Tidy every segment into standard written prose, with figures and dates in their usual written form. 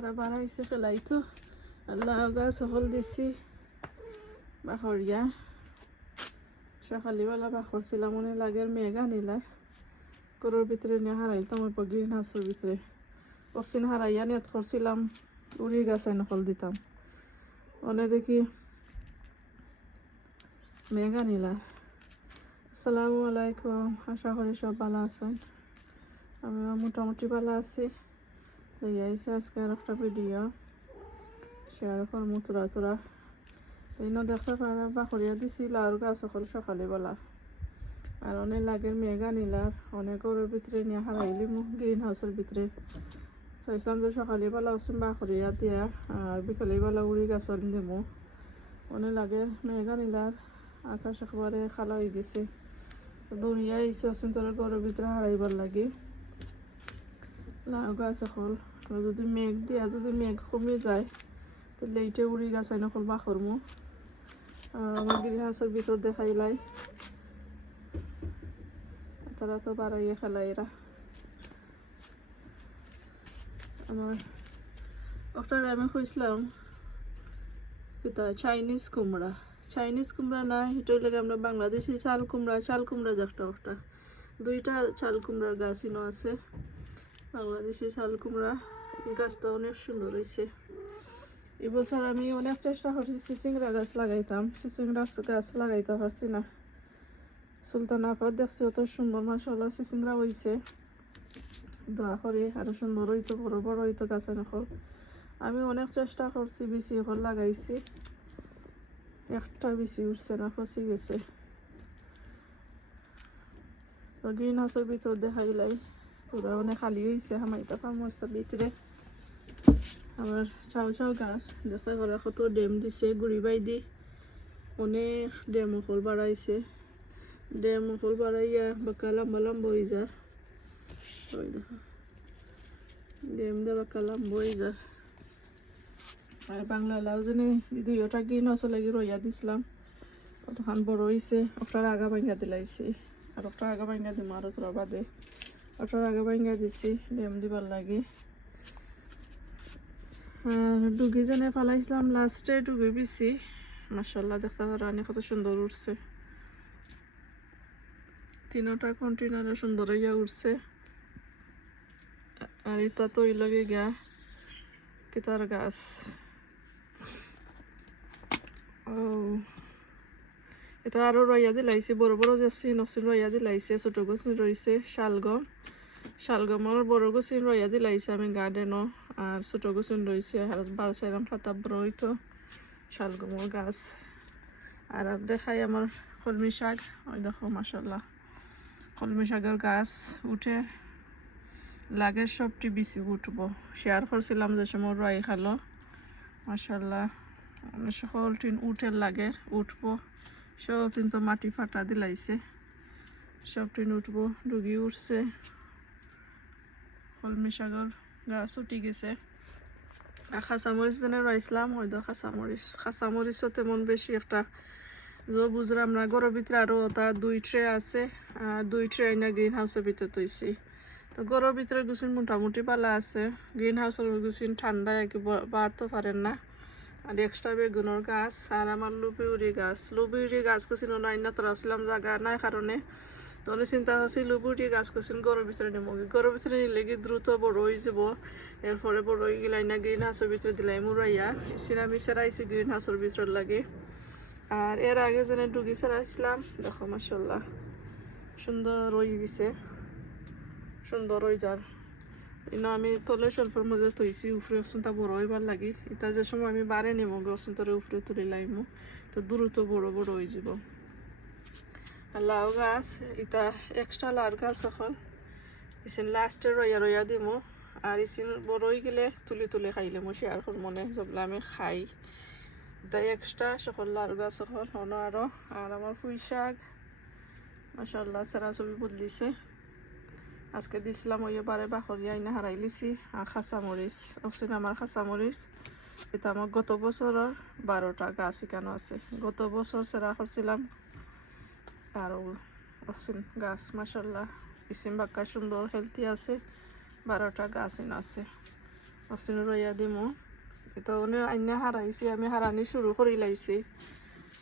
তারা বাড়াইছে ফেলাই তো আল্লাহ গাছ সকল দিছি বাখরিয়া সকালবেলা বাখরছিলাম মনে লাগের মেঘ আনিলার গরুর ভিতরে নিয়ে হারাইতাম ওই গ্রিন হাউসের ভিতরে অক্সিন হারাইয়া নেট করছিলাম উড়ি গাছে নকল দিতাম অনে দেখি মেঘ আনিলার। আসসালামু আলাইকুম, আশা করি সব ভালো আছেন। আমিও মোটামুটি ভালো আছি। লইয়া আইসি আজকে আর একটা ভিডিও শেয়ার করবো তোরা এই দেখতে পারা বাখরিয়া দিছি লাউর গাছ সকল সকালবেলা আর অনেক লাগের মেঘ আনিলার অনেক গরুর ভিতরে নিয়ে হারাইলি গ্রিন হাউসের ভিতরে চাইছিলাম যে সকালবেলা ওসম বাখরিয়া দিয়া আর বিকালবেলা উড়ি গাছ দিমু অনেক লাগের মেঘ আনিলার আকাশ একেবারে খালা হয়ে গেছে দৌড়িয়া আইসে ওসম তোর গরুর ভিতরে হারাইবার লাগে লাউ গাছ সকল যদি মেঘ দিয়া যদি মেঘ কমে যায় তাহলে এইটা উড়ি গাছ আইন সকল বাখরমু আমার গ্রিন হাউসের ভিতর দেখাইলাই তারা তো বাড়াইয়ে খেলা এরা আমার একটা আমি খুঁজলাম কিতা চাইনিজ কুমড়া না এটা লাগে আমরা বাংলাদেশি চাল কুমড়া যেটা ওটা দুইটা চাল কুমড়ার গাছইনো আছে বাংলাদেশি চাল কুমড়া এই গাছটা অনেক সুন্দর হয়েছে এবছর আমি অনেক চেষ্টা করছি চিচিংড়া গাছ লাগাইতাম চিচিংড়া গাছ লাগাইতে পারছি না সুলতানা পর দেখছি অত সুন্দর মাশাআল্লাহ চিচিংড়া হয়েছে দোয়া করে আরো সুন্দর হইতো বড় বড় হইতো গাছে নকল আমি অনেক চেষ্টা করছি বেশি এখন লাগাইছি একটা বেশি উঠছে না ফসি গেছে তো গ্রিন হাউসের ভিতর দেখাইলাই তোরা অনেক খালি হয়েছে হামাইটা ফার্মহাউসটার ভিতরে আমার চাউ গাছ দেখতে পারা কত ড্যাম দিছে গুড়ি বাই দি অনেক ড্যাম অকল বাড়াইছে ড্যাম অকল বাড়াইয়া বাঁকা লম্বা লম্বা হয়ে যা ওই দেখো ড্যাম দিয়ে বাঁকা লম্বা হয়ে যা আর বাংলা লাউ জানি দুইটা গ্রিন হাউস লাগি রইয়া দিছিলাম কতক্ষণ বড় হয়েছে ওটার আগা ভাঙ্গা দিলাইছি আর ওটা আগা ভাঙ্গা দিম আরো তোরা বাদে ওটার আগা ভাঙ্গা দিছি ড্যাম দিবার লাগে ডুগি জানে ফালাইছিলাম লাস্টে ডুগি বিছি মাশাআল্লাহ দেখতে পারানি কত সুন্দর উঠছে তিনটা কন্টেনারে সুন্দর হইয়া উঠছে আর এটা তো ওই লাগে গিয়া কিতার গাছ ও এটা আরো রইয়া দিলাইছে বড় বড় যাচ্ছি নসিন রইয়া দিলাইছে ছোট গাছ রয়েছে শালগমর বড় গাছ রইয়া দিলাইছে আমি গার্ডেনও আর ছোট গাছ রয়েছে আর বার সাইরাম পাতা বড় হইতো শালগমর গাছ আর দেখাই আমার কলমি শাক ওই দেখো মাশাআল্লাহ কলমি শাকের গাছ উঠে লাগে সবটি বেশি উঠবো শেয়ার করছিলাম যে সময় রয় খালো মাশাআল্লাহ সকল টিন উঠে লাগে উঠবো সব টিন তো মাটি ফাটা দিলাইছে সব টিন উঠবো ডুগি উঠছে কলমি শাকের গাছ উঠি গেছে আর খাঁচামরিচ যেনে রয়েছিলাম হয়তো খাঁচামরিচও তেমন বেশি একটা যে বুঝলাম না গরুর ভিতরে আরও ওটা 2 ট্রে আছে আর 2 ট্রে আইনা গ্রিন হাউসের ভিতরে তৈছি তো গরুর ভিতরে গুছিন মোটামুটি পালা আছে গ্রিন হাউসের গুছিন ঠান্ডায় আর কি বাড়তে পারেন না আর এক্সট্রা বেগুনের গাছ আর আমার লুবিউরি গাছ গুছিন নাই না তোরা আসলাম জায়গা নাই কারণে তো চিন্তা করছি লুবিউরি গাছ গুছিন গরুর ভিতরে নেব গরুর ভিতরে নিলে কি দ্রুত বড় হয়ে যাব এরপরে বড় হয়ে গেলাই না গ্রিন হাউসের ভিতরে দিলাই মুরাইয়া আমি সেরাইছি গ্রিন হাউসের ভিতরে লাগে আর এর আগে যেন ডুগি সেরাইছিলাম দেখো মাশাআল্লাহ সুন্দর হয়ে গেছে সুন্দর হয়ে যার আমি তলে স্বল্পের মধ্যে তৈছি উপরে অসন্তা বড় হইবার লাগি এটা যে সময় আমি বাড়ে নেব অসন্তরে উপরে তুলে লাইমু তো দ্রুত বড় বড় হয়ে যাব আর লাউ গাছ এটা এক্সট্রা লাউ গাছ সকল ইসিন লাস্টে রইয়া দিমু আর ইসিন বড় হয়ে গেলে তুলে খাইলে মো শেয়ার কর মনে যবলে আমি খাই তাই এক্সট্রা সকল লাউ গাছ সকল হনো আরো আর আমার পুঁই শাক মাশাআল্লাহ সারা ছবি বদলিছে আজকে দিছিলাম ওই বারে বাখরিয়া আইনা হারাই লিছি আর খাঁচামরিচ অক্সিন আমার খাঁচামরিচ এটা আমার গত বছরের 12টা গাছ এখানে আছে গত বছর সেরা করছিলাম আর অক্সিন গাছ মাশাআল্লাহ ইসিম বাক্কা সুন্দর হেলথি আছে 12টা গাছ আছে অসিন রইয়া দিমো এটা অনেক আইনা হারাইছি আমি হারানি শুরু করি লাইছি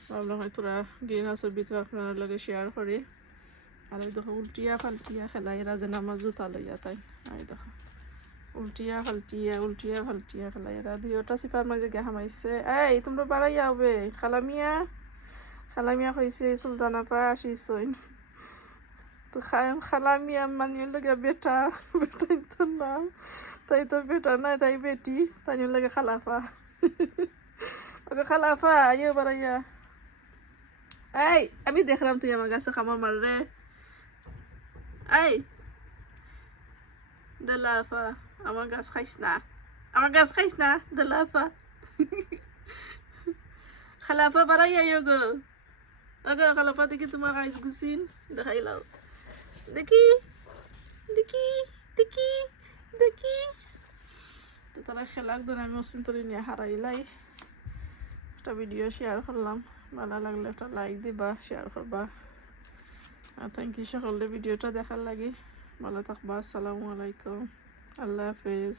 ভাবলাম হয় তোরা গ্রিন হাউসের ভিতরে আপনার লগে শেয়ার করি আর এই দেখো উল্টিয়া ফাল্টিয়া খেলা এরা যেন আমার জুতা লইয়া তাই এই দেখো উল্টিয়া ফাল্টিয়া খেলা এরা দুইটা সিফার মাঝে গে হামাইছে এই তোমরা বাড়াইয়া হবে খালামিয়া কইছে সুলতানা পা আসিছইন তো খালামিয়া মানিয়ে লগে বেটা তো না তাই তো বেটা নাই তাই বেটি তাই লাগে খালাফা ওকে খালাফা আইও বাড়াইয়া এই আমি দেখলাম তুই আমার গাছে খামার মার রে এই দেলাফা আমার গাছ খাইস না দেলাফা খালাফা বাড়াইয়া গো ওকে খালাফা দেখি তোমার গাছ গুছিন দেখাইলাও দেখি দেখি দেখি দেখি তো তারা খেলাক ধরে আমি অসিন তরি নিয়ে হারাইলাই একটা ভিডিও শেয়ার করলাম ভালো লাগলে একটা লাইক দিবা শেয়ার করবা আর থ্যাংক ইউ সকলে ভিডিওটা দেখার লাগে ভালো থাকবা আসসালামু আলাইকুম আল্লাহ হাফেজ